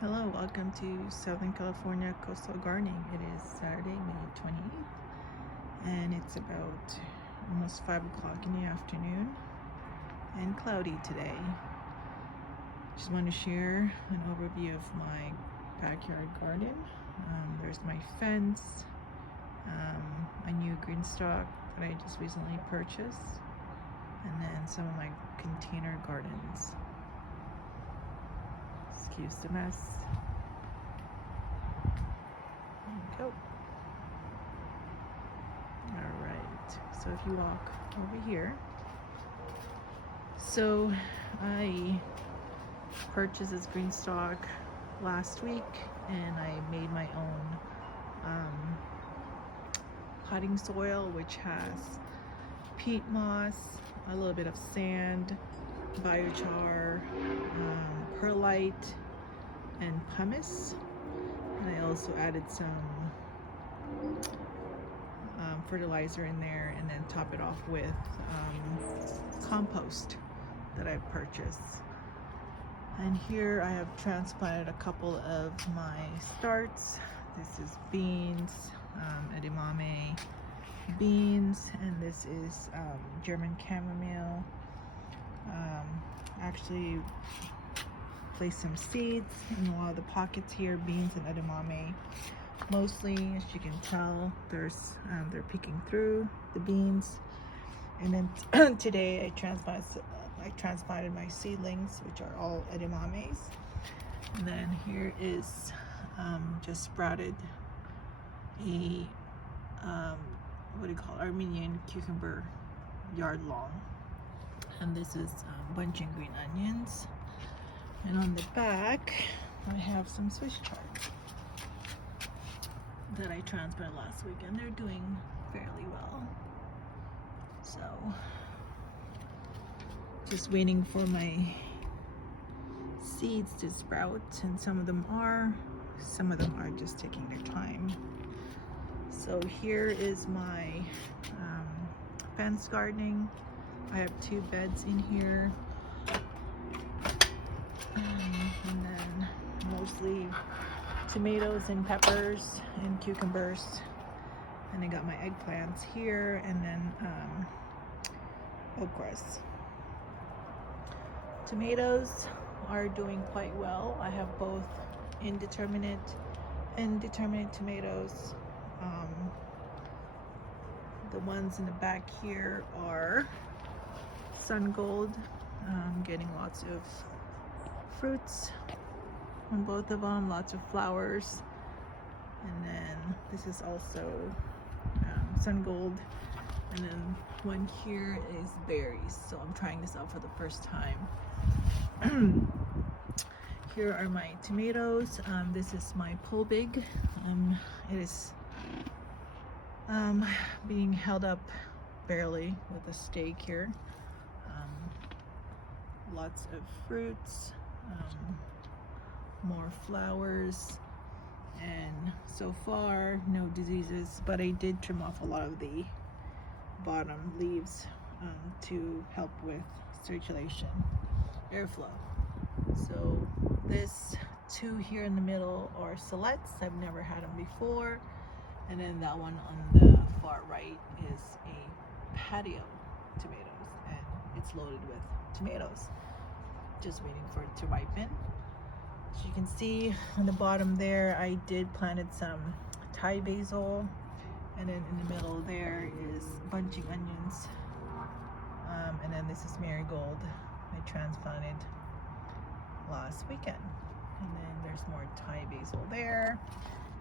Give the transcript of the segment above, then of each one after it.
Hello, welcome to Southern California Coastal Gardening. It is Saturday, May 28th, and it's about almost 5 o'clock in the afternoon and cloudy today. Just want to share an overview of my backyard garden. There's my fence, a new greenstalk that I just recently purchased, and then some of my container gardens. Excuse the mess. There we go. Alright, so if you walk over here, so I purchased this greenstalk last week and I made my own potting soil, which has peat moss, a little bit of sand, biochar, perlite, and pumice. And I also added some fertilizer in there, and then top it off with compost that I purchased. And here I have transplanted a couple of my starts. This is beans, edamame beans, and this is German chamomile. Actually placed some seeds in a lot of the pockets here, beans and edamame. Mostly, as you can tell, they're peeking through the beans. And then today I transplanted my seedlings, which are all edamames. And then here is just sprouted a what do you call it? Armenian cucumber, yard long. And this is bunching green onions. And on the back, I have some Swiss chards that I transplanted last week, and they're doing fairly well. So, just waiting for my seeds to sprout, and some of them are just taking their time. So here is my fence gardening. I have 2 beds in here, and then mostly tomatoes and peppers and cucumbers. And I got my eggplants here, and then okras. Tomatoes are doing quite well. I have both indeterminate and determinate tomatoes. The ones in the back here are sun gold. Getting lots of fruits on both of them, lots of flowers. And then this is also sun gold. And then one here is berries. So I'm trying this out for the first time. Here are my tomatoes. This is my pole big. It is being held up barely with a stake here. Lots of fruits, more flowers, and so far no diseases, but I did trim off a lot of the bottom leaves to help with circulation, airflow. So this 2 here in the middle are selects. I've never had them before. And then that one on the far right is a patio tomatoes, and it's loaded with tomatoes. Just waiting for it to ripen. As you can see on the bottom there, I did planted some Thai basil, and then in the middle there is bunching onions, and then this is marigold I transplanted last weekend. And then there's more Thai basil there,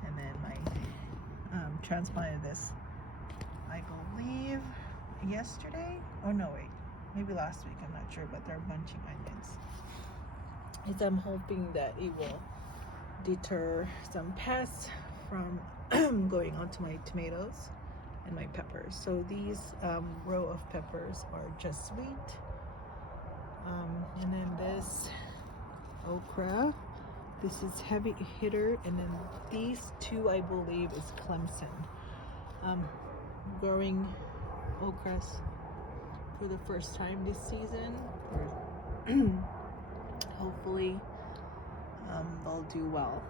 and then my transplanted this, I believe, yesterday. Oh no, wait, maybe last week, I'm not sure, but they're bunching onions. I'm hoping that it will deter some pests from going onto my tomatoes and my peppers. So these row of peppers are just sweet. And then this okra, this is heavy hitter, and then these 2 I believe is Clemson. Growing okras for the first time this season, or hopefully they'll do well.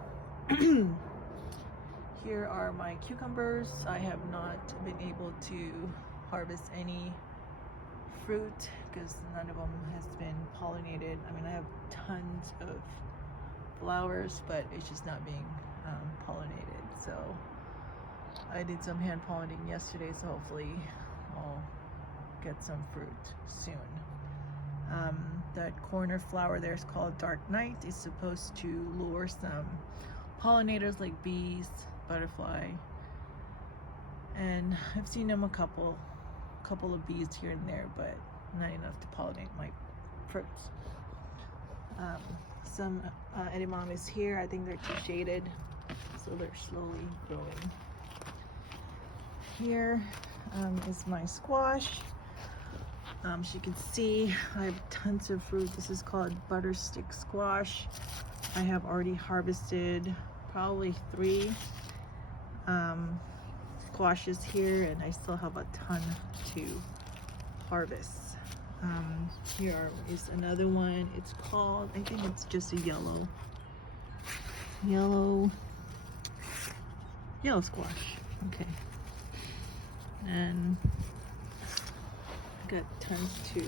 Here are my cucumbers. I have not been able to harvest any fruit because none of them has been pollinated. I mean, I have tons of flowers, but it's just not being pollinated. So I did some hand pollinating yesterday, so hopefully I'll get some fruit soon. That corner flower there is called Dark Night. It's supposed to lure some pollinators like bees, butterfly, and I've seen them a couple of bees here and there, but not enough to pollinate my fruits. Some edemames here. I think they're too shaded, so they're slowly growing. Here is my squash. As you can see, I have tons of fruit. This is called butterstick squash. I have already harvested probably 3 squashes here, and I still have a ton to harvest. Here is another one. It's called, I think it's just a yellow squash. Okay. And got tons to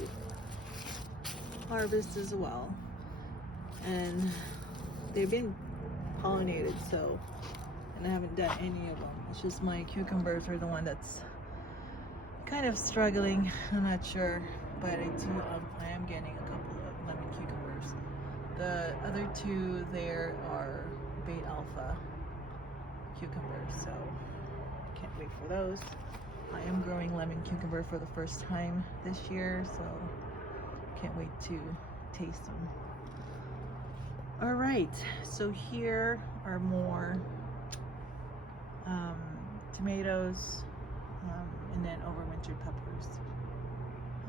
harvest as well, and they've been pollinated, so, and I haven't done any of them. It's just my cucumbers are the one that's kind of struggling. I'm not sure, but I am getting a couple of lemon cucumbers. The other 2 there are beta alpha cucumbers, so can't wait for those. I am growing lemon cucumber for the first time this year, so can't wait to taste them. All right, so here are more tomatoes, and then overwintered peppers.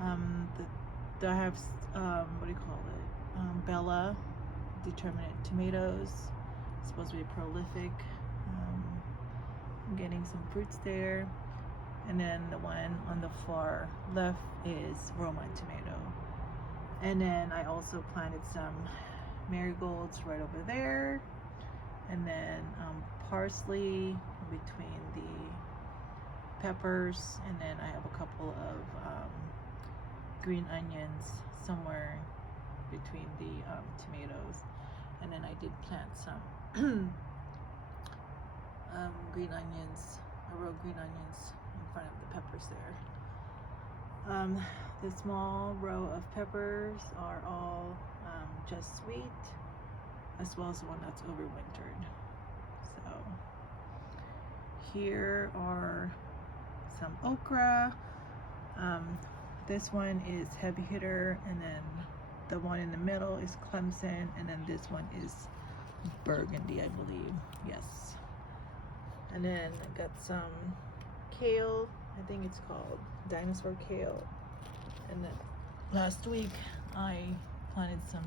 I have, what do you call it? Bella, determinate tomatoes. It's supposed to be prolific. I'm getting some fruits there. And then the one on the far left is Roma tomato. And then I also planted some marigolds right over there. And then parsley between the peppers. And then I have a couple of green onions somewhere between the tomatoes. And then I did plant some green onions, row green onions in front of the peppers there. The small row of peppers are all just sweet, as well as the one that's overwintered. So here are some okra. This one is heavy hitter, and then the one in the middle is Clemson, and then this one is burgundy, I believe. Yes. And then I got some kale. I think it's called dinosaur kale. And then last week I planted some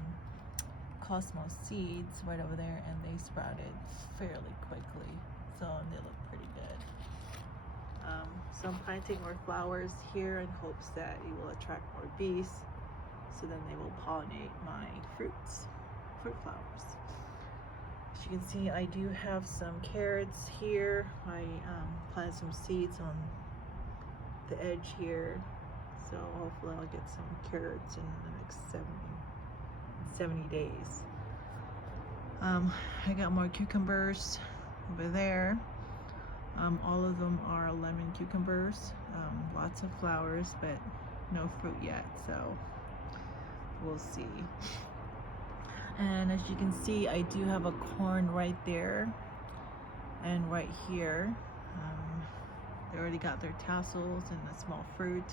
cosmos seeds right over there, and they sprouted fairly quickly, so they look pretty good. So I'm planting more flowers here in hopes that it will attract more bees, so then they will pollinate my fruit flowers. As you can see, I do have some carrots here. I planted some seeds on the edge here, so hopefully I'll get some carrots in the next 70 days. I got more cucumbers over there. All of them are lemon cucumbers. Lots of flowers, but no fruit yet, so we'll see. And as you can see, I do have a corn right there and right here. They already got their tassels and a small fruit.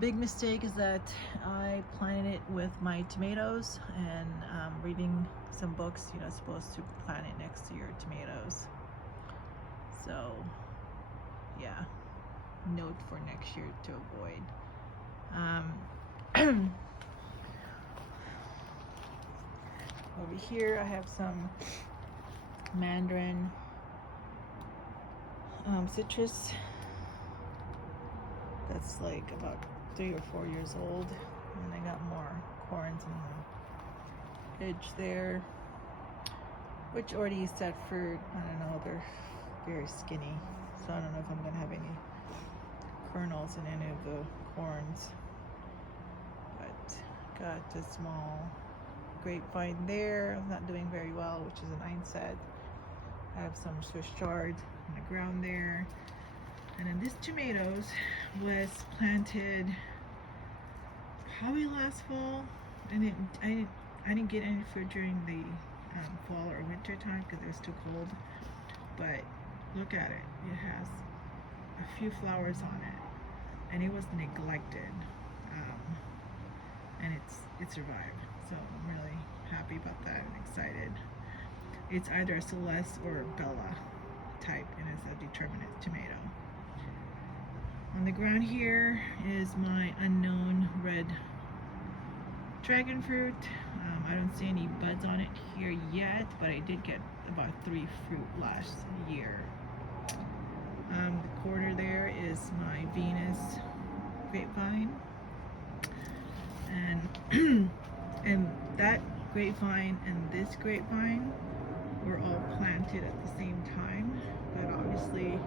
Big mistake is that I planted it with my tomatoes, and reading some books, you're not supposed to plant it next to your tomatoes. So yeah, note for next year to avoid. Over here I have some mandarin citrus that's like about 3 or 4 years old, and I got more corns on the edge there. which already set fruit. I don't know, they're very skinny, so I don't know if I'm gonna have any kernels in any of the corns. But got a small grapevine there. I'm not doing very well, which is an einset. I have some Swiss chards on the ground there. And then this tomatoes was planted probably last fall, and I didn't get any fruit during the fall or winter time because it was too cold. But look at it, it has a few flowers on it, and it was neglected, and it survived. So I'm really happy about that and excited. It's either a Celeste or a Bella type, and it's a determinate tomato. On the ground here is my unknown red dragonfruit. I don't see any buds on it here yet, but I did get about 3 fruit last year. The corner there is my Venus grapevine, and and that grapevine and this grapevine were all planted at the same time, but obviously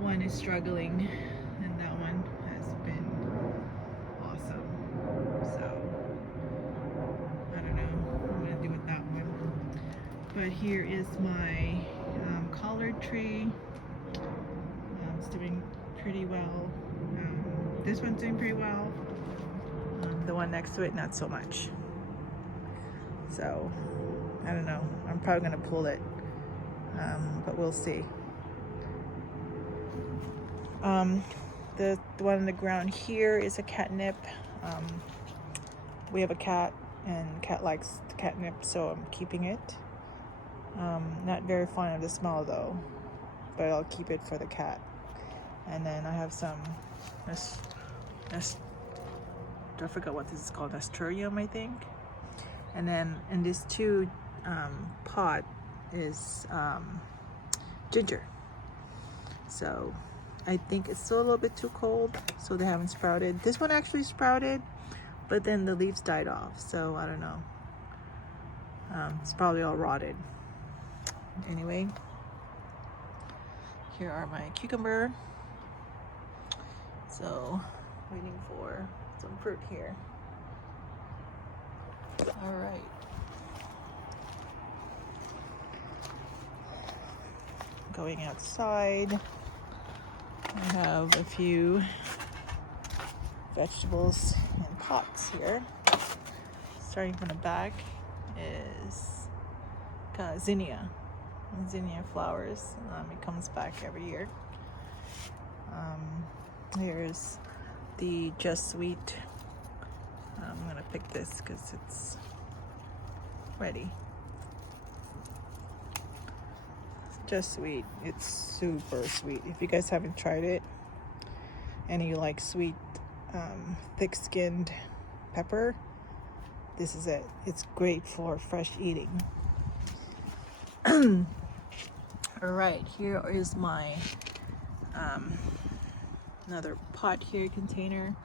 one is struggling and that one has been awesome. So I don't know what I'm gonna do with that one. But here is my collard tree. It's doing pretty well. This one's doing pretty well. The one next to it, not so much. So I don't know. I'm probably gonna pull it, but we'll see. The one on the ground here is a catnip. We have a cat, and cat likes catnip, so I'm keeping it. Not very fond of the smell though, but I'll keep it for the cat. And then I have some I forgot what this is called, nasturtium, I think. And then in this pot is ginger. So I think it's still a little bit too cold, so they haven't sprouted. This one actually sprouted, but then the leaves died off, so I don't know. It's probably all rotted. Anyway, here are my cucumber. So waiting for some fruit here. All right. Going outside. I have a few vegetables in pots here. Starting from the back is zinnia flowers. It comes back every year. Here's the Just Sweet. I'm gonna pick this because it's ready. Just Sweet. It's super sweet. If you guys haven't tried it and you like sweet, thick-skinned pepper, this is it. It's great for fresh eating. All right, here is my another pot here, container.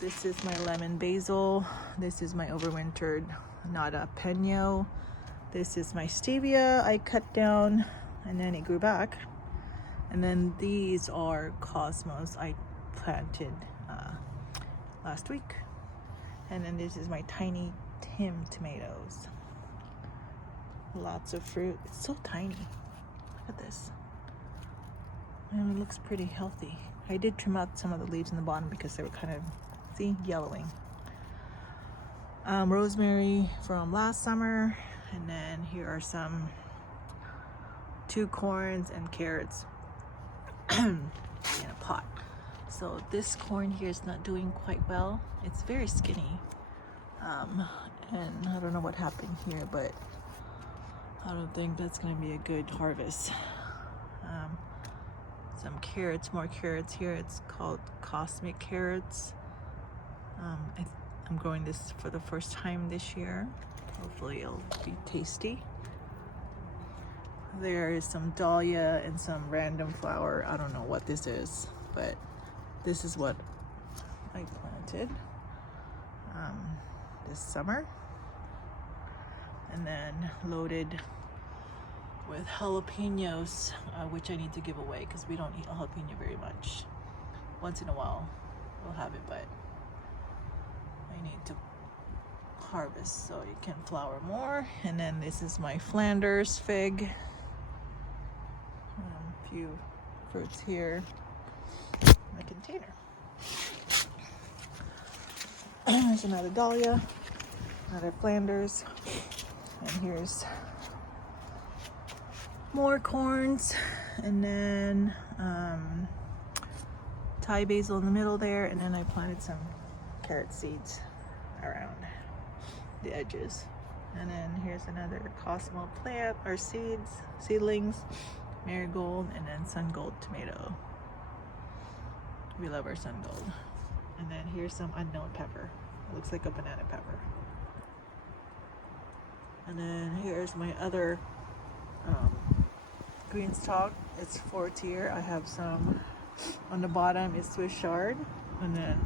This is my lemon basil. This is my overwintered nada peño. This is my stevia I cut down and then it grew back. And then these are cosmos I planted last week. And then this is my tiny Tim tomatoes. Lots of fruit. It's so tiny. Look at this. And it looks pretty healthy. I did trim out some of the leaves in the bottom because they were kind of, see, yellowing. Rosemary from last summer. And then here are some 2 corns and carrots in a pot. So this corn here is not doing quite well. It's very skinny. And I don't know what happened here, but I don't think that's going to be a good harvest. Some carrots, more carrots here. It's called cosmic carrots. I'm growing this for the first time this year. Hopefully it'll be tasty. There is some dahlia and some random flower. I don't know what this is, but this is what I planted this summer. and then loaded with jalapenos, which I need to give away because we don't eat jalapeno very much. Once in a while we'll have it, but I need to harvest so it can flower more. And then this is my Flanders fig. A few fruits here in the container. There's another dahlia, another Flanders, and here's more corns, and then Thai basil in the middle there, and then I planted some carrot seeds around the edges. And then here's another Cosmo plant or seedlings, marigold, and then sun gold tomato. We love our sun gold. And then here's some unknown pepper. It looks like a banana pepper. And then here's my other greenstalk. It's 4-tier. I have some on the bottom is Swiss chard, and then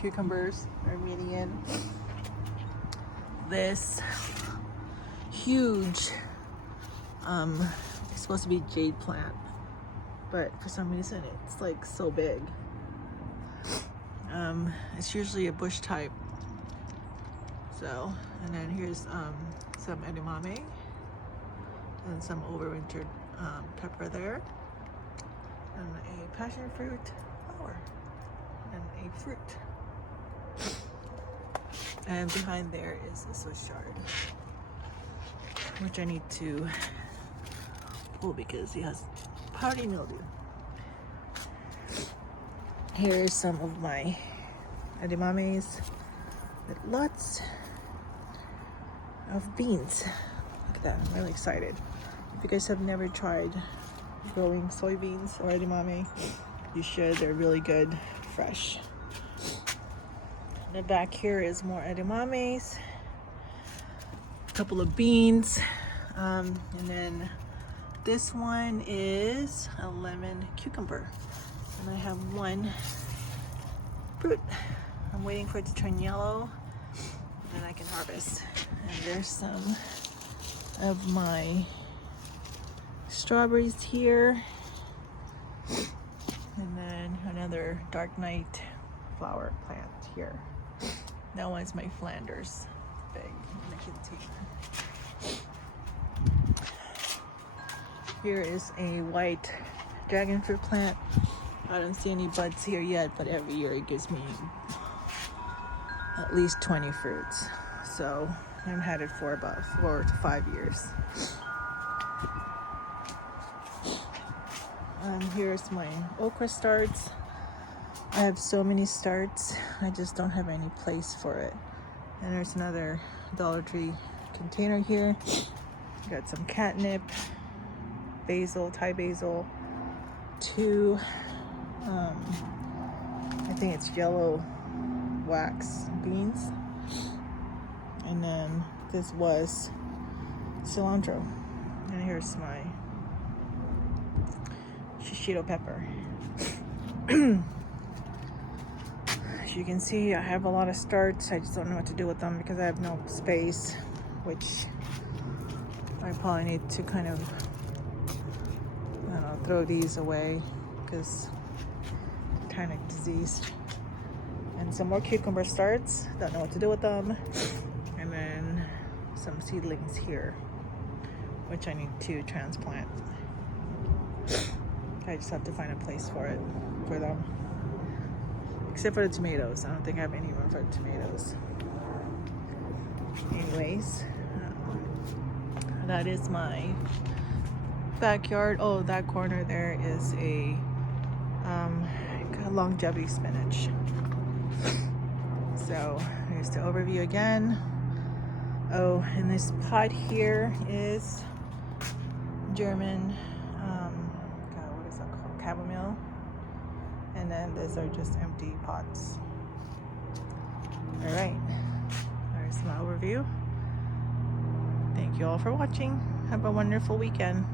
cucumbers are median. This huge it's supposed to be jade plant, but for some reason it's like so big. It's usually a bush type. So, and then here's some edemame and some overwintered pepper there, and a passion fruit flower and a fruit. And behind there is a Swiss chard, which I need to pull because he has powdery mildew. Here's some of my edemames with lots of beans. Look at that, I'm really excited. If you guys have never tried growing soybeans or edamame, you should. They're really good fresh. In the back here is more edamames, a couple of beans, and then this one is a lemon cucumber, and I have one fruit. I'm waiting for it to turn yellow, and then I can harvest. And there's some of my strawberries here, and then another dark night flower plant here. That one's my Flanders fig in the container. Here is a white dragonfruit plant. I don't see any buds here yet, but every year it gives me at least 20 fruits. So I've had it for about 4 to 5 years. Here's my okra starts. I have so many starts, I just don't have any place for it. And there's another Dollar Tree container here. Got some catnip, basil, Thai basil, 2 I think it's yellow wax beans, and then this was cilantro, and here's my shishito pepper. As you can see, I have a lot of starts. I just don't know what to do with them because I have no space, which I probably need to kind of, I don't know, throw these away because they're kind of diseased. And some more cucumber starts, don't know what to do with them. And then some seedlings here, which I need to transplant. I just have to find a place for them. Except for the tomatoes. I don't think I have any room for the tomatoes. Anyways, that is my backyard. Oh, that corner there is a longevity spinach. So here's the overview again. Oh, and this pot here is German, what is that called? Chamomile. And then these are just empty pots. All right, there's my overview. Thank you all for watching. Have a wonderful weekend.